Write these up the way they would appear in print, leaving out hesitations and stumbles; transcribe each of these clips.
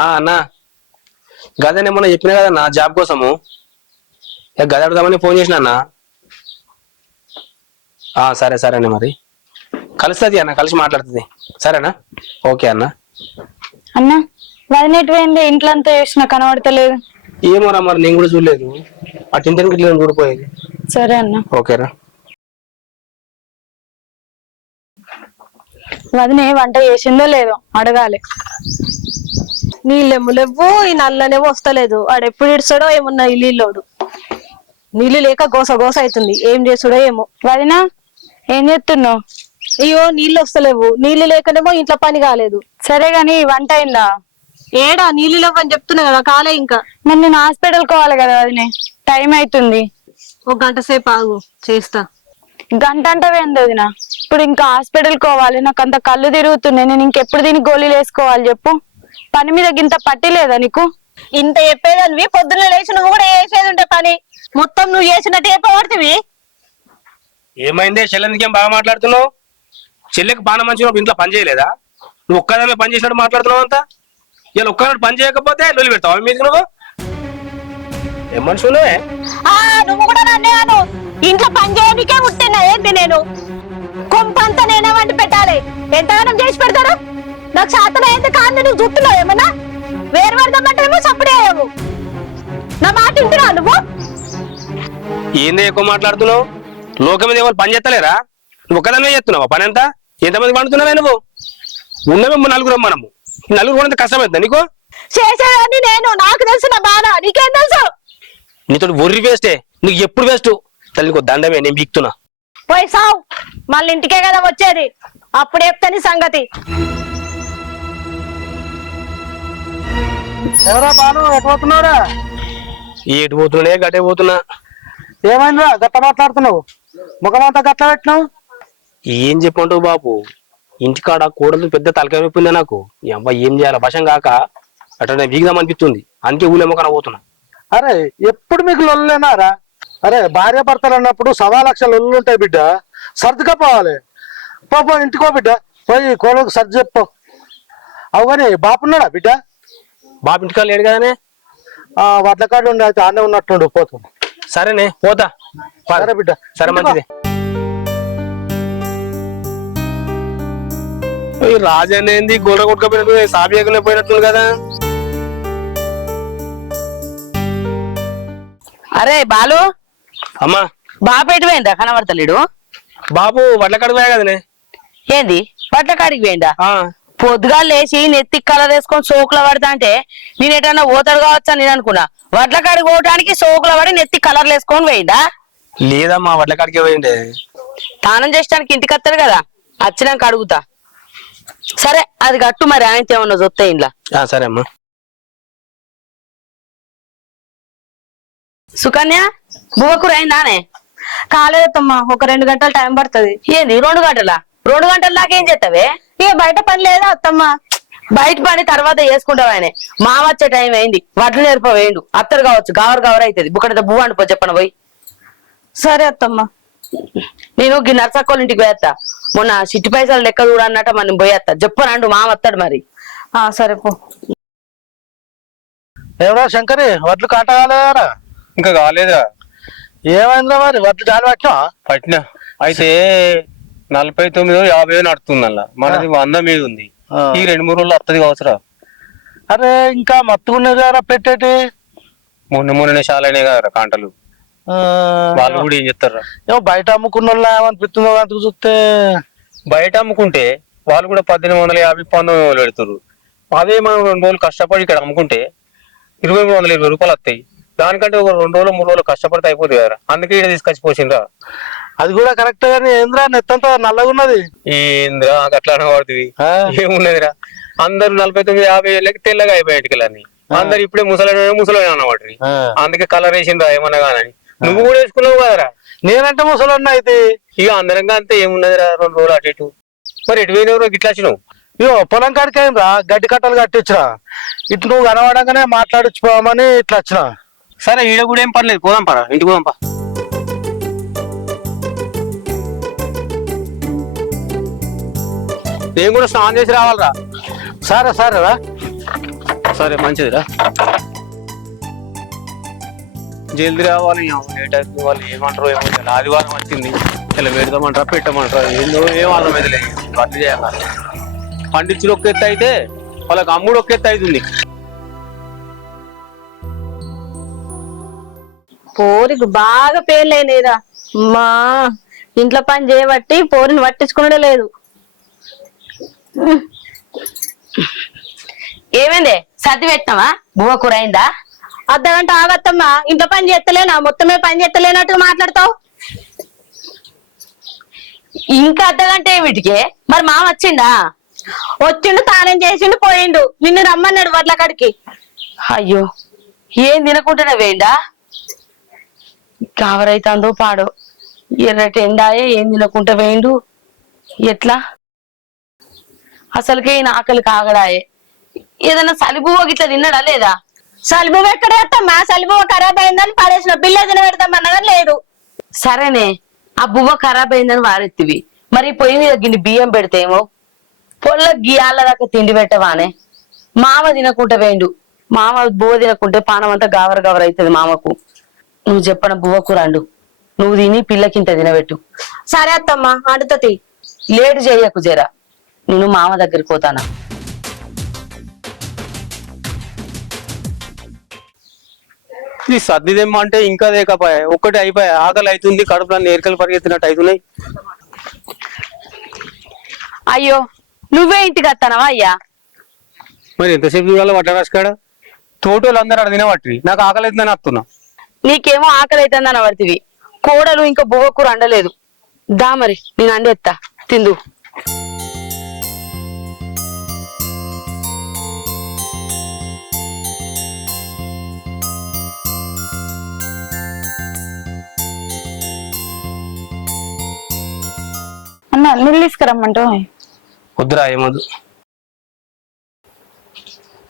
అన్నా గదే మొన్న చెప్పినా కదన్నా జాబ్ కోసము గది అడుగుదామని ఫోన్ చేసిన అన్న. సరే సరే అన్న, మరి కలుస్తుంది అన్న, కలిసి మాట్లాడుతుంది. సరేనా? ఓకే అన్న. అన్నా వదినెట్టువైంది? ఇంట్లో అంతా చేసిన కనబడతలేదు. ఏమోరా మరి, నేను కూడా చూడలేదు. అటు ఇంటికి ఇట్లా చూడిపోయేది. సరే అన్న. ఓకేరా. వదినే వంట చేసిందో లేదో అడగాలి. నీళ్ళెమ్ము లేవు, ఈ నల్లనేమో వస్తలేదు. ఆడెప్పుడు ఇడుస్తాడో ఏమన్నా ఈ నీళ్ళోడు. నీళ్ళు లేక గోస గోస అవుతుంది. ఏం చేసుడో ఏమో. వదినా ఏం చేస్తున్నావు? అయ్యో నీళ్ళు వస్తలేవు. నీళ్లు లేకనేమో ఇంట్లో పని కాలేదు. సరే గాని వంట అయిందా? ఏడా నీళ్ళు లేవని చెప్తున్నా కదా, కాలే ఇంకా. మరి నేను హాస్పిటల్ కోవాలి కదా వదినే, టైం అవుతుంది. ఒక గంట సేపు ఆగు, చేస్తా. గంట అంటే ఏంది వదినా? ఇప్పుడు ఇంకా హాస్పిటల్ కోవాలి, నాకు అంత కళ్ళు తిరుగుతున్నాయి. నేను ఇంకెప్పుడు దీనికి గోళీలు వేసుకోవాలి చెప్పు? పని మీద గింత పట్టి లేదా నీకు? ఇంత చెప్పేదానివి, పొద్దున్న లేచి నువ్వు కూడా చేసేది ఉంటే పని మొత్తం నువ్వు చేసినట్టు చెప్పబడుతుంది. ఏమైందే చెల్లెందుకేం బాగా మాట్లాడుతున్నావు? చెల్లెకి బాగా మంచిగా ఇంట్లో పని చేయలేదా? నువ్వు ఒక్కదాన్ని పని చేసినట్టు మాట్లాడుతున్నావు అంతా. ఇలా ఒక్కదాన్ని పని చేయకపోతే లొల్లి పెడతావు మీది. నువ్వు ఏం మనుషులే? నువ్వు కూడా నన్నే అను. ఇంట్లో పని చేయడానికే పుట్టినా ఏంటి నేను? కొంపంతా నేనే వండి పెట్టాలి. ఎంతగానో చేసి పెడతారు. నాకు శాతం అయితే కాదు. నువ్వు చూస్తున్నావు ఏమన్నా? వేరు పెడదామంటేమో సప్పుడేయవు. నా మాట వింటున్నా నువ్వు? ఏందే ఎక్కువ మాట్లాడుతున్నావు? లోకం మీద ఎవరు పని చేస్తలేరా? నువ్వు ఒక్కదాన్నే చేస్తున్నావా పని అంతా? ఎంతమంది పండుతున్నావే నువ్వు? ఉన్నమేమో నలుగురం. మనము నలుగురు కూడా కష్టమైందా నీకు? చేసేదాన్ని నేను, నాకు తెలుసు నా బాధ. నీకేం తెలుసు? నీతో ఒర్రి వేస్టే, నీకు ఎప్పుడు వేస్ట్. తల్లికో దండమే, నేను బీక్తున్నా. పోయి సావు, మళ్ళీ ఇంటికే కదా వచ్చేది. అప్పుడు చెప్తాను సంగతి. ఎవరా బాను, ఎటు పోతున్నావురా? ఏటు పోతున్నానే గట్టే పోతున్నా. ఏమైందిరా గట్ట మాట్లాడుతున్నావు? ముఖమంతా గట్ల పెట్టినావు. ఏం చెప్పంటావు బాబు? ఇంటికాడ కూడలు పెద్ద తలకాయ నొప్పిందే నాకు. ఈ అబ్బాయి ఏం చేయాలి వశం కాక అట్లా వీగదాం అనిపిస్తుంది. అందుకే ఊళ్ళేమో కన్నా పోతున్నా. అరే ఎప్పుడు మీకు లొల్లులేనారా? అరే భార్య భర్తలు అన్నప్పుడు 1,00,000 లొల్లు ఉంటాయి బిడ్డ. సర్దుకపోవాలి. పో ఇంటికో బిడ్డ, పోయి కోళ్ళకు సర్ది చెప్పు. అవు కానీ బాపున్నాడా బిడ్డ? బాబు ఇంటికాడ లేడు కదనే. వడ్ల కాడు ఉండి అయితే ఆనే ఉన్నట్టుండు. పోతుంది. సరేనే పోతా. సరే బిడ్డ. సరే మంచిది. రాజనేంది గొర్రె కొట్టుకపోయినట్టు సాబియాకునే పోయినట్టుంది కదా. అరే బాలు, అమ్మా బాబు ఎటుపోయిందా కనబడతలేడు? బాబు వడ్ల కాడికి పోయా కదనే. ఏంది బట్ల కాడికి పోయిందా? పొద్దుగా లేచి నెత్తి కలర్ వేసుకొని సోకుల పడతా అంటే నేను ఎటన్నా పోతాడు కావచ్చా నేను అనుకున్నా. వడ్ల కాడికి పోవటానికి సోకుల పడి నెత్తి కలర్లు వేసుకొని పోయిందా? లేదమ్మా వడ్ల కాడికి పోయిండే. స్నానం చేసడానికి ఇంటికి వస్తాడు కదా, వచ్చినాక అడుగుతా. సరే అది గట్టు, మరి ఆయనతో ఏమన్నా చూస్తే ఇంట్లో. సరే అమ్మా. సుకన్య బువ్వకూర అయిందానే? కాలేదమ్మా, ఒక 2 గంటలు టైం పడుతుంది. ఏంది 2 గంటలా? 2 గంటల దాకా ఏం చేస్తావే? ఇక బయట పని లేదా అత్తమ్మా? బయట పని తర్వాత చేసుకుంటావు. ఆయన మా వచ్చే టైం అయింది. వడ్లు నేర్పవేయండు అత్తరు కావచ్చు. గవర్ అవుతుంది. బుక్కడంత బువ్వ అండిపో చెప్పను పోయి. సరే అత్తమ్మా. నేను నర్సక్కోళ్ళ ఇంటికి పోయేస్తా. మొన్న చిట్టి పైసలు లెక్క చూడన్నట్ట మనం పోయేస్తా. చెప్పనండు మా వస్తాడు మరి. సరే పో. ఎవరా శంకరి, వడ్లు కాటగాలేరా? ఇంకా కాలేదురా. ఏమైందిరా మరి? వడ్లు చాలు పట్టినా? పట్టినా. అయితే 49-50 నడుతుంది అలా. మనది 100 మీద ఉంది. ఈ 2-3 రోజులు వస్తుంది కావచ్చురా. అరే ఇంకా మత్తుకున్నది కదా పెట్టేటి. మొన్ననే చాలానే కదరా కాంటలు. వాళ్ళు కూడా ఏం చెప్తారా? ఏమో బయట అమ్ముకున్న వాళ్ళు ఏమనిపిస్తుందో అంతకు చూస్తే. బయట అమ్ముకుంటే వాళ్ళు కూడా 1850-1900 పెడతారు. అదే మనం 2 రోజులు కష్టపడి ఇక్కడ అమ్ముకుంటే 2320 రూపాయలు వస్తాయి. దానికంటే ఒక 2 రోజులు 3 రోజులు కష్టపడితే అయిపోతుంది కదా. అందుకే ఇక్కడ తీసుకొచ్చి పోసిండ్రా. అది కూడా కరెక్ట్ గానీ ఏంద్రా నెత్తంతా నల్లగా ఉన్నది. ఏంద్రా అట్లా పడుతుంది? ఏమున్నదిరా, అందరు 49-50 ఏళ్ళకి తెల్లగా అయిపోయాటికలన్నీ. అందరు ఇప్పుడే ముసలి అన్నమాట. అందుకే కలర్ వేసిండ్రా ఏమన్నా కానీ. నువ్వు కూడా వేసుకున్నావు కదరా. నేనంటే ముసలి అయితే ఇక అందరంగా అంతే. ఏమున్నదిరా 2 రోజులు అటు ఇటు. మరి ఎటు పోయినవరు గిట్లా వచ్చినావు? ఇయో పొలం కాడికి అయిందిరా, గడ్డి కట్టలు కట్టించరా. ఇటు నువ్వు కనబడంగానే మాట్లాడిచ్చిపోమని ఇట్లా వచ్చినా. సరే ఈడ కూడా ఏం పర్లేదు, పోదాం పరా, ఇంటికి పోదాంపా. నేను కూడా స్నానం చేసి రావాలరా. సరే సరేరా. సరే మంచిదిరా. జల్దీ రావాలి. లేట్ అవుతుంది. వాళ్ళు ఏమంటారో ఏమో. ఆదివారం వచ్చింది, ఇలా పెడదామంటారా పెట్టమంటారా ఏందో ఏం అర్థమైతే లేదు. అట్లా చేయాలి. పండించుడు ఒక్క ఎత్తు అయితే వాళ్ళకి అమ్ముడు ఒక్క ఎత్తు అవుతుంది. పోరికి బాగా పేర్లేనిరా మా ఇంట్లో పని చేయబట్టి పోరిని పట్టించుకునే లేదు. ఏమైందే సర్ది పెట్టినావా? బువ్వ కూర అయిందా? అర్ధగంట ఆగత్తమ్మా, ఇంట్లో పని చేస్తలేనా? మొత్తమే పని చేస్తలేనట్టు మాట్లాడతావు. ఇంకా అర్ధగంట ఏమిటికే? మరి మామ వచ్చిండా? వచ్చిండు, తానం చేసిండు, పోయిండు. నిన్ను రమ్మన్నాడు వడ్ల కాడికి. అయ్యో, ఏం తినకుండానే వేయండా? కావరైతుందో పాడో, ఎర్రటి ఎండాయే ఏం తినకుంటా వేయండు. ఎట్లా అసలుకే ఈయన ఆకలి కాగడాయే. ఏదైనా సలిబువ్వ గిట్లా తిన్నాడా లేదా? సలిబువ్వ ఎక్కడ వేస్తామ్మా? సలిబువ్వ ఖరాబ్ అయిందని పడేసిన, బిల్ల తిన పెడతామన్నదా లేదు. సరేనే, ఆ బువ్వ ఖరాబ్ అయిందని వారెత్తివి, మరి పొయ్యి మీద గిన్ని బియ్యం పెడితేమో పొల్ల గియాల దాకా తిండి పెట్టవానే. మామ తినకుంటా వేయండు. మామ బువ్వ తినకుంటే పానం అంతా గవర గవర అవుతుంది మామకు. నువ్వు చెప్పన బువ్వ కూర అండు, నువ్వు తిని పిల్లకింత తినబెట్టు. సరే అత్తమ్మా, అడుగుతుంది. లేటు చెయ్యకు జరా, నేను మామ దగ్గరికి పోతానా. ఈ సర్దిదేమో అంటే ఇంకా లేకపోయా, ఒక్కటి అయిపోయా. ఆకలి అవుతుంది, కడుపులో నేరికలు పరిగెత్తినట్టు అవుతున్నాయి. అయ్యో, నువ్వే ఇంటికి వస్తానవా అయ్యా? మరి ఎంతసేపు చూడాలి వడ్ల రాసుకాడ? తోటోళ్ళు అందరూ అక్కడ తినబట్టి నాకు ఆకలి అవుతుందని వస్తున్నా. నీకేమో ఆకలి అవుతుందని పడుతుంది. కోడలు ఇంకా బువ్వ కూర అండలేదు. దా మరి నేను అండేస్తా, తిందు. అన్న నీళ్ళు తీసుకురమ్మంటావు? వద్దురా, ఏమొద్దు.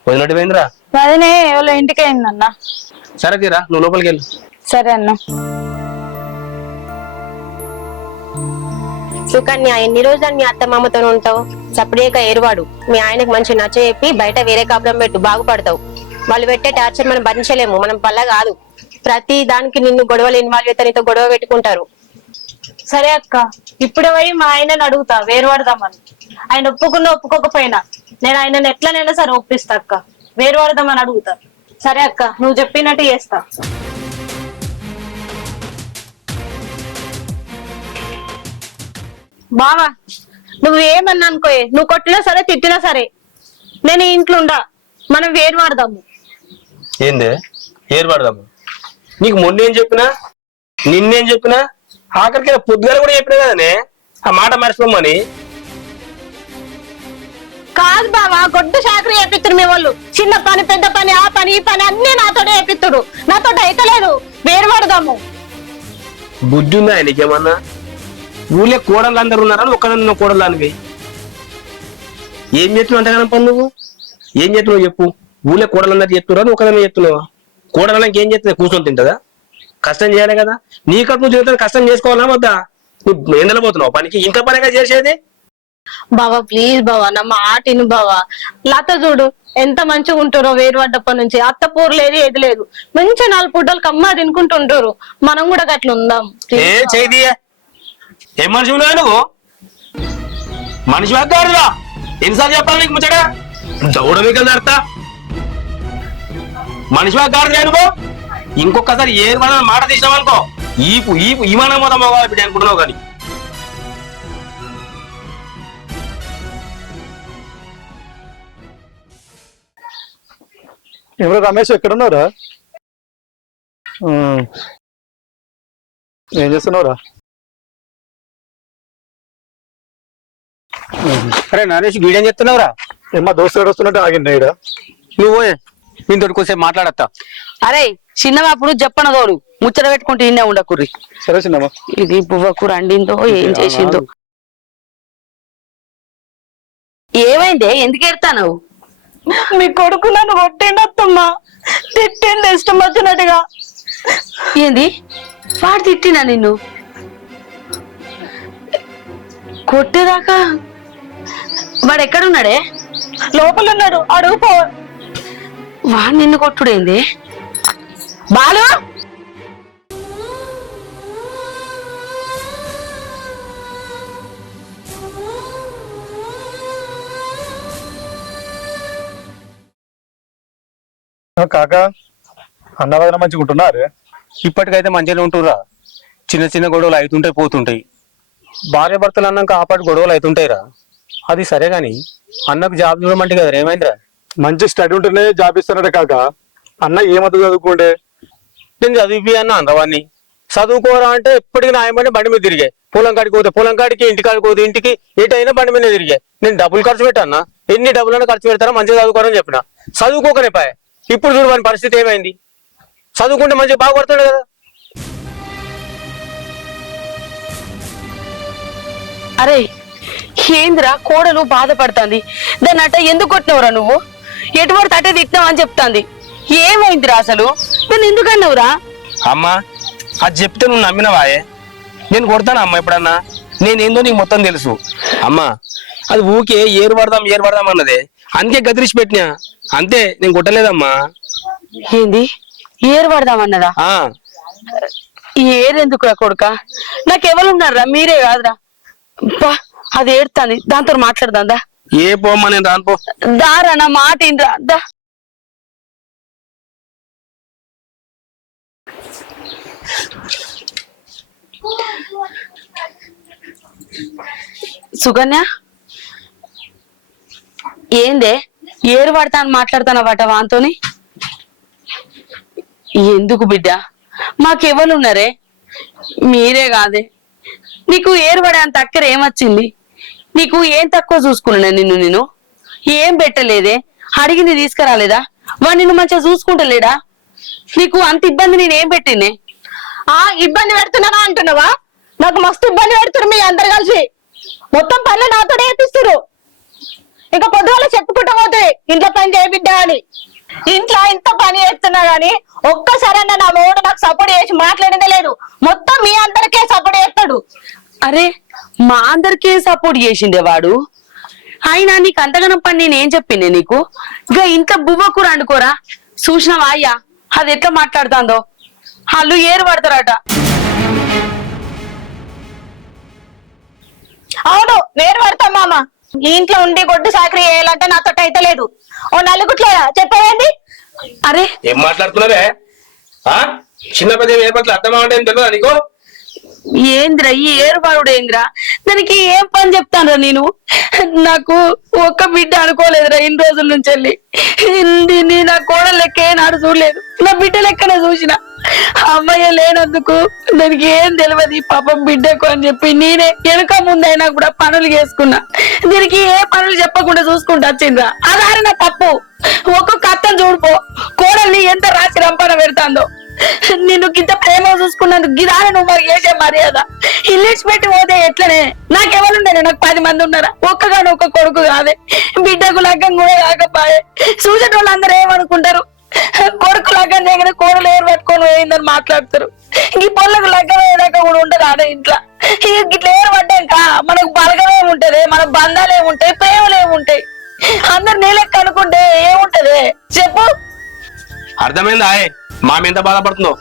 వదిలినట్టు పోయిందిరా. అదనే ఎవరో ఇంటికి అయిందన్న. సరే తీరా, నువ్వు లోపలికి వెళ్ళు. సరే అన్న. సుకన్య, ఎన్ని రోజులు మీ అత్తమామతో ఉంటావు? సపరేట్గా ఏరువాడు. మీ ఆయనకు మంచి నచ్చ చెప్పి బయట వేరే కాపురం పెట్టు, బాగుపడతావు. వాళ్ళు పెట్టే టార్చర్ మనం భరించలేము, మనం పల్ల కాదు. ప్రతి దానికి నిన్ను గొడవలు ఇన్వాల్వ్ అయితే నీతో గొడవ పెట్టుకుంటారు. సరే అక్క, ఇప్పుడే పోయి మా ఆయనని అడుగుతా వేరుపడదామని. ఆయన ఒప్పుకున్నా ఒప్పుకోకపోయినా నేను ఆయనను ఎట్లనైనా సరే ఒప్పిస్తా అక్క. వేరుపడదామని అడుగుతా. సరే అక్క, నువ్వు చెప్పినట్టు చేస్తా. బావా, నువ్వు ఏమన్నా అనుకోయే, నువ్వు కొట్టినా సరే తిట్టినా సరే నేను ఈ ఇంట్లో ఉండా. మనం వేరు వాడదాము. ఏందే ఏర్పడదాము? నీకు మొన్న ఏం చెప్పినా, నిన్నేం చెప్పినా, ఆఖరికి పొద్దుగాల కూడా చెప్పినా కదనే ఆ మాట మర్చిపోమని. కాదు బావా, గొడ్డు చాకరీ చేపిస్తుడు మీ వాళ్ళు. చిన్న పని, పెద్ద పని, ఆ పని, ఈ పని అన్ని నాతోటే చేపిస్తుడు. నాతో అయితే లేదు. వేరు వాడదాము. బుద్ధి ఉందా నీకేమన్నా? ఊళ్ళో కోడళ్ళు అందరు ఉన్నారని ఒక్కడన్నా కోడళ్ళు అనివి. ఏం చేస్తున్నావు అంతగానం పని? నువ్వు ఏం చేస్తున్నావు చెప్పు? ఊళ్ళో కోడలందరూ చెప్తున్నారు, ఒకదాన్ని చెప్తున్నావా? కోడలకి ఏం చేస్తుంది? కూర్చొని తింటదా? కష్టం చేయాలి కదా. నీ కట్టు నువ్వు జీవితం కష్టం చేసుకోవాలా వద్దా? నువ్వు ఎండలో పోతున్నావు పనికి, ఇంకా పనిగా చేసేది. బావా ప్లీజ్ బావా, నా మాట విను బావా. లత చూడు ఎంత మంచిగా ఉంటారో వేరు పడ్డప్పటి నుంచి. అత్త పూరు లేదు, ఏది లేదు. మంచిగా 4 పూటలు కమ్మ తినుకుంటుంటారు. మనం కూడా గట్ల ఉందాం. ఏ చేయి ఏం మనిషి ఉన్నావు నువ్వు? మనిషి వాగ్గారుదా? ఎన్నిసార్లు చెప్పాలి నీకు ముచ్చట? దౌడ మీకు నడతా మనిషి వాగ్గారు అనుకో. ఇంకొకసారి ఏ మాట తీసినావు అనుకో, ఈపు ఈపు ఈమానం మొదలు మగవాళ్ళు బిడ్డ అనుకుంటున్నావు. కానీ ఎవరో రమేష్ ఎక్కడున్నారా? ఏం చేస్తున్నావురా? అరే నరేష్, వీడేం చెప్తున్నావురా? ఏమా దోస్తు వస్తున్నట్టు ఆగింది ఈడ. నువ్వు నీతో కొంచెం మాట్లాడతా. అరే చిన్నప్పుడు చెప్పనదోడు ముచ్చట పెట్టుకుంటే ఇన్నే ఉండకుర్రి. సరే చిన్నమ్మా. ఇది బువ్వ కూర అండిందో ఏం చేసిందో. ఏమైందే, ఎందుకు ఎడతావు? మీ కొడుకు నన్ను కొట్టిండత్తమ్మా. తిట్టిండు ఇష్టం వచ్చినట్టుగా. ఏంది, వాడు తిట్టినా నిన్ను? కొట్టేదాకా వాడు ఎక్కడున్నాడే? లోపల ఉన్నాడు, అడుగుపో. వాడు నిన్ను కొట్టుడేంది? బాలు కాక అన్నవదన మంచిగా ఉంటున్నారు. ఇప్పటికైతే మంచిగానే ఉంటురా. చిన్న చిన్న గొడవలు అవుతుంటాయి పోతుంటాయి. భార్య భర్తలు అన్నాక ఆపాటి గొడవలు అవుతుంటాయిరా. అది సరే గాని అన్నకు జాబ్ చూడమంటే కదా ఏమైందిరా? మంచి స్టడీ ఉంటేనే జాబ్ ఇస్తానట కాక. అన్న ఏమద్దు చదువుకుంటే నేను చదివి అన్న అందవాన్ని చదువుకోరా అంటే ఎప్పటికీ నాయమని బండి మీద తిరిగాయి. పొలం కాడికి పోతే పొలం కాడికి, ఇంటి కాడికి పోతే ఇంటికి, ఎటైనా బండి మీద తిరిగాయి. నేను డబ్బులు ఖర్చు పెట్టానా? ఎన్ని డబ్బులైనా ఖర్చు పెడతారా, మంచిగా చదువుకోరని చెప్పిన. చదువుకోకనే పాయ. ఇప్పుడు చూడు వాని పరిస్థితి ఏమైంది. చదువుకుంటే మంచిగా బాగుపడతాడు కదా. అరే ఏందిరా కోడలు బాధపడుతుంది. దాన్ని అట్ట ఎందుకు కొట్టినవురా నువ్వు? ఎటువంటి అట్టే తిట్టినావు అని చెప్తాంది. ఏమైందిరా అసలు? నేను ఎందుకు అన్నావురా? అమ్మా అది చెప్తే నువ్వు నమ్మినవాయే? నేను కొడతాను అమ్మా ఎప్పుడన్నా? నేనేందో నీకు మొత్తం తెలుసు అమ్మా. అది ఊకే ఏరు పడదాం అన్నదే, అందుకే గదిరిచి పెట్టినా అంతే. నేను కొట్టలేదమ్మా. ఏంది ఏరు పడదామన్నదా? ఏరెందుకురా కొడుక? నాకెవరున్నారా? మీరే కాదురా. బా అది ఏడుతాంది, దాంతో మాట్లాడదాందా? ఏ పోమ్మా, నేను రాను పో. దారా నా మాట ఏంద్రా దా. సుకన్య ఏందే ఏరు పడతా అని మాట్లాడతానవాట వాంతోని? ఎందుకు బిడ్డ? మాకెవరున్నారే? మీరే కాదే. నీకు ఏరుపడే అంత అక్కర ఏమొచ్చింది? నీకు ఏం తక్కువ చూసుకున్నా నేను ఏం పెట్టలేదే? అడిగింది తీసుకురాలేదా? వాడు నిన్ను మంచిగా చూసుకుంటలేడా? నీకు అంత ఇబ్బంది నేనేం పెట్టినే? ఇబ్బంది పెడుతున్నానా అంటున్నావా? నాకు మస్తు ఇబ్బంది పెడుతున్నారు మీ అందరు కలిసి. మొత్తం పనులు నాతోనే చేపిస్తారు. ఇంకా పొద్దుగాల చెప్పుకుంటూ పోతే ఇంట్లో పని చేయబిడ్డా అని. ఇంట్లో ఇంత పని చేస్తున్నా గానీ ఒక్కసారన్నా నా మూడు నాకు సపోర్ట్ చేసి మాట్లాడిందే లేదు. మొత్తం మీ అందరికే సపోర్ట్ చేస్తాడు. అరే మా అందరికీ సపోర్ట్ చేసిండే వాడు. అయినా నీకు అంతగానం పని నేనేం చెప్పిండే నీకు? ఇంకా ఇంట్లో బువ్వకూర అండుకోరా. చూసినావా అయ్యా అది ఎట్లా మాట్లాడుతాందో? వాళ్ళు ఏరు పడతారట. అవును నేను పడతాం మామ. ఈ ఇంట్లో ఉండి గొడ్డు సాకరీ చేయాలంటే నాతో అయితే లేదు. ఓ నలుగుట్లేదా చెప్పేయండి. అరే ఏం మాట్లాడుతున్నారే? చిన్న పెద్ద ఏ పట్ల అర్థం అవ్వండి ఏం తెలియదా నీకు? ఏంద్రా ఈ ఏరుపాడు ఏంద్రా? దానికి ఏం పని చెప్తానురా నేను? నాకు ఒక్క బిడ్డ అనుకోలేదురా ఇన్ని రోజుల నుంచి వెళ్ళి. నా కోడలు లెక్క నాడు చూడలేదు, నా బిడ్డ లెక్కనే చూసిన. అమ్మాయి లేనందుకు దానికి ఏం తెలియదు పాపం బిడ్డకు అని చెప్పి నేనే వెనక ముందైనా కూడా పనులు చేసుకున్నా. దీనికి ఏ పనులు చెప్పకుండా చూసుకుంటూ వచ్చిండ్రా. అదారి నా తప్పు. ఒక్కొక్క అత్తను చూడిపో, కోడల్ని ఎంత రాసి రంపన పెడతాందో. నిన్ను గింత ప్రేమ చూసుకున్నందుకు గిదాన నువ్వు మరి చేసే మర్యాద ఇల్లిచి పెట్టి పోతే ఎట్లనే? నాకెవరుండే? నాకు 10 మంది ఉన్నారా? ఒక్కగాని ఒక్క కొడుకు కాదే. బిడ్డకు లగ్గం కూడా కాకపోయే. చూసేటోళ్ళందరూ ఏమనుకుంటారు? కొడుకు లగ్గం దగ్గర కోడలు ఏరు పట్టుకొని పోయిందని మాట్లాడతారు. ఈ పొలకు లగ్గం అయ్యేదాకా కూడా ఉండదు ఆడ ఇంట్లో. ఇట్లా ఏరు పడ్డాక మనకు బలగం ఏముంటది? మన బంధాలు ఏముంటాయి? ప్రేమలు ఏముంటాయి? అందరు నీ లెక్క అనుకుంటే ఏముంటది చెప్పు? అర్థమైందా? మా ఎంత బాధపడుతుందో.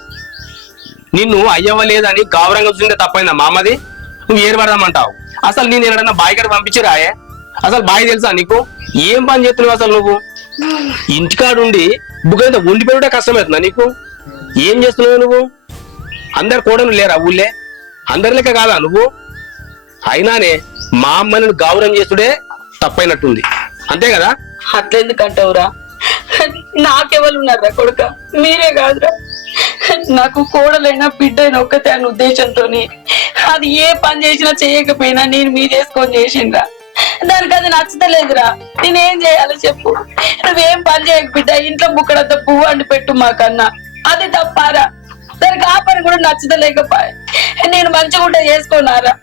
నిన్ను అయ్యవ్వలేదని గౌరవంగా చూసిందే తప్పైందా మామది? నువ్వు ఏరు పడదామంటావు. అసలు నేను ఏడన్నా బావి కాడ పంపించిరాయే? అసలు బావి తెలుసా నీకు? ఏం పని చేస్తున్నావు అసలు నువ్వు? ఇంటికాడుండి బుగ్గంత ఉండిపోయినా కష్టమవుతుందా నీకు? ఏం చేస్తున్నావు నువ్వు? అందరు కోడలు లేరా ఊళ్ళే? అందరి లెక్క కాదా నువ్వు? అయినానే మా అమ్మని గౌరవం చేస్తుడే తప్పైనట్టుంది, అంతే కదా? అట్లెందుకంటావురా? నాకెవరు ఉన్నారా కొడుక? మీరే కాదురా. నాకు కోడలైనా బిడ్డైనా ఒక్కతే అనే ఉద్దేశంతో అది ఏ పని చేసినా చేయకపోయినా నేను మీ చేసుకొని చేసిండ్రా. దానికి అది నచ్చతలేదురా. నేనేం చేయాలో చెప్పు? నువ్వేం పని చేయక బిడ్డ, ఇంట్లో బుక్కడంత పువ్వు అండి పెట్టు మాకన్నా. అది తప్పారా? దానికి ఆ పని కూడా నచ్చతలేకపోయా. నేను మంచిగా ఉంటే చేసుకున్నారా?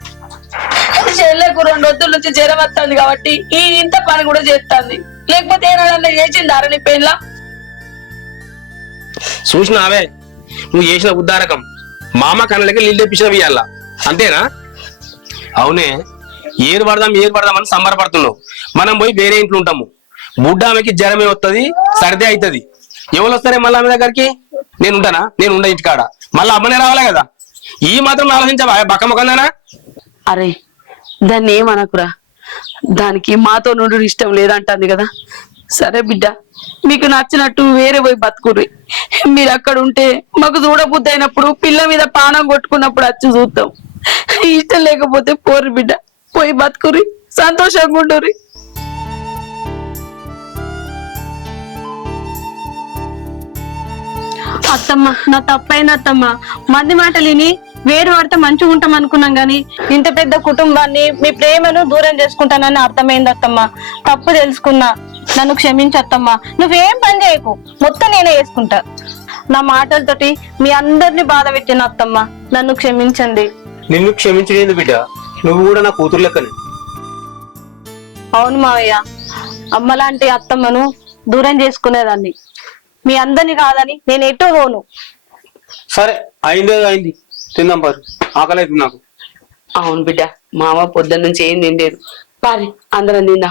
చెల్లెకు 2 రోజుల నుంచి జ్వరం వస్తుంది కాబట్టి ఈ ఇంత పని కూడా చేస్తుంది. లేకపోతే ఏనాడన్నా చేసిందారా నీ పెళ్ళ? చూసినావే నువ్వు చేసిన ఉద్దారకం. మామ కన్నలకి నీళ్ళు తెప్పించినవి ఇయ్యాల, అంతేనా? అవునే, ఏరు పడదాం అని సంబరపడుతున్నావు. మనం పోయి వేరే ఇంట్లో ఉంటాము. బుడ్డ ఆమెకి జ్వరమే వస్తుంది, సర్ది అవుతుంది. ఎవరు వస్తారే మళ్ళీ ఆమె దగ్గరికి? నేను ఉంటానా? నేను ఉండ ఇంటికాడ, మళ్ళీ అమ్మనే రావాలి కదా. ఈ మాత్రం ఆలోచించావా బక్క ముఖందానా? అరే దాన్ని ఏమనకురా, దానికి మాతో నుండి ఇష్టం లేదంటుంది కదా. సరే బిడ్డ, మీకు నచ్చినట్టు వేరే పోయి బతుకుర్రి. మీరు అక్కడ ఉంటే మాకు చూడబుద్ధి అయినప్పుడు, పిల్ల మీద పానం కొట్టుకున్నప్పుడు వచ్చి చూద్దాం. ఇష్టం లేకపోతే పోరు బిడ్డ, పోయి బతుకుర్రి, సంతోషంగా ఉండుర్రి. అత్తమ్మ నా తప్పైంది అత్తమ్మ. మంది మాటలు విని వేరు వాడితే మంచిగా ఉంటాం అనుకున్నాం గాని ఇంత పెద్ద కుటుంబాన్ని మీ ప్రేమను దూరం చేసుకుంటానని అర్థమైంది అత్తమ్మ. తప్పు తెలుసుకున్నా, నన్ను క్షమించత్తమ్మా. నువ్వేం పని చేయకు, మొత్తం నేనే చేసుకుంటా. నా మాటలతోటి మీ అందరినీ బాధ పెట్టిన అత్తమ్మ, నన్ను క్షమించండి. నిన్ను క్షమించలేదు బిడ్డ, నువ్వు కూడా నా కూతురు లెక్కనే. అవును మావయ్య, అమ్మలాంటి అత్తమ్మను దూరం చేసుకునేదాన్ని. మీ అందరిని కాదని నేను ఎటో పోను. సరే అయిందే అయింది, తిందాం పారు, ఆకలి అవుతుంది నాకు. అవును బిడ్డ, మామ పొద్దున్న నుంచి ఏం తినలేదు. పారి అందరం తిందా.